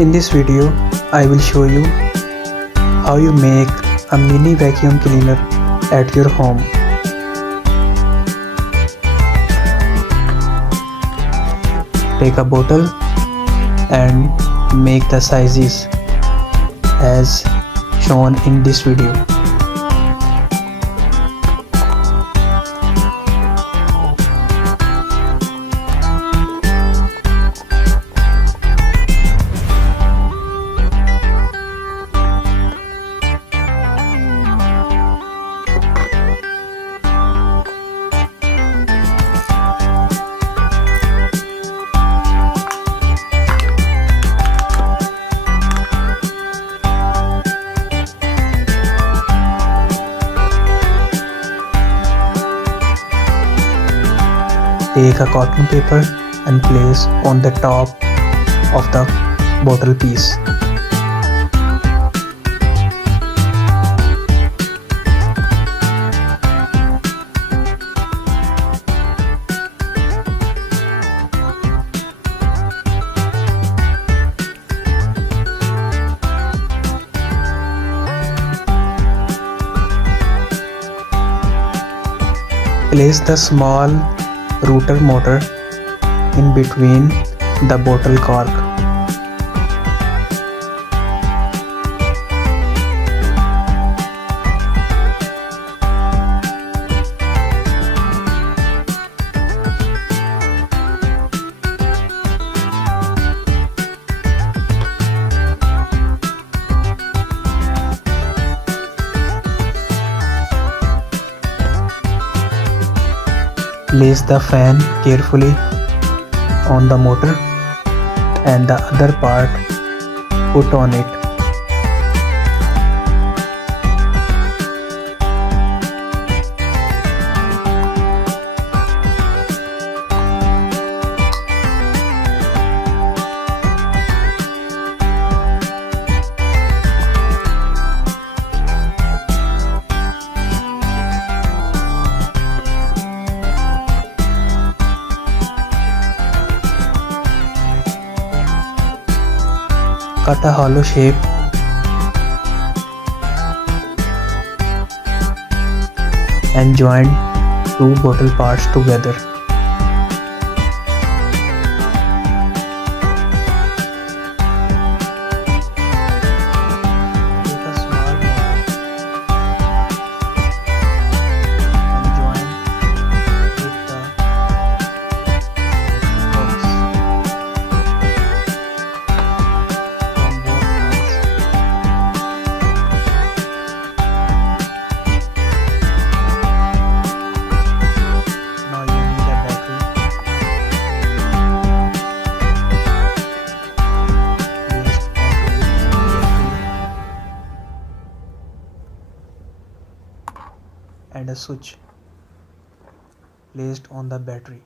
In this video, I will show you how you make a mini vacuum cleaner at your home. Take a bottle and make the sizes as shown in this video. Take a cotton paper and place on the top of the bottle piece. Place the small router motor in between the bottle cork. Place the fan carefully on the motor and the other part put on it. Cut a hollow shape and join two bottle parts together. Take a small motor and join with the hooks. And a switch placed on the battery.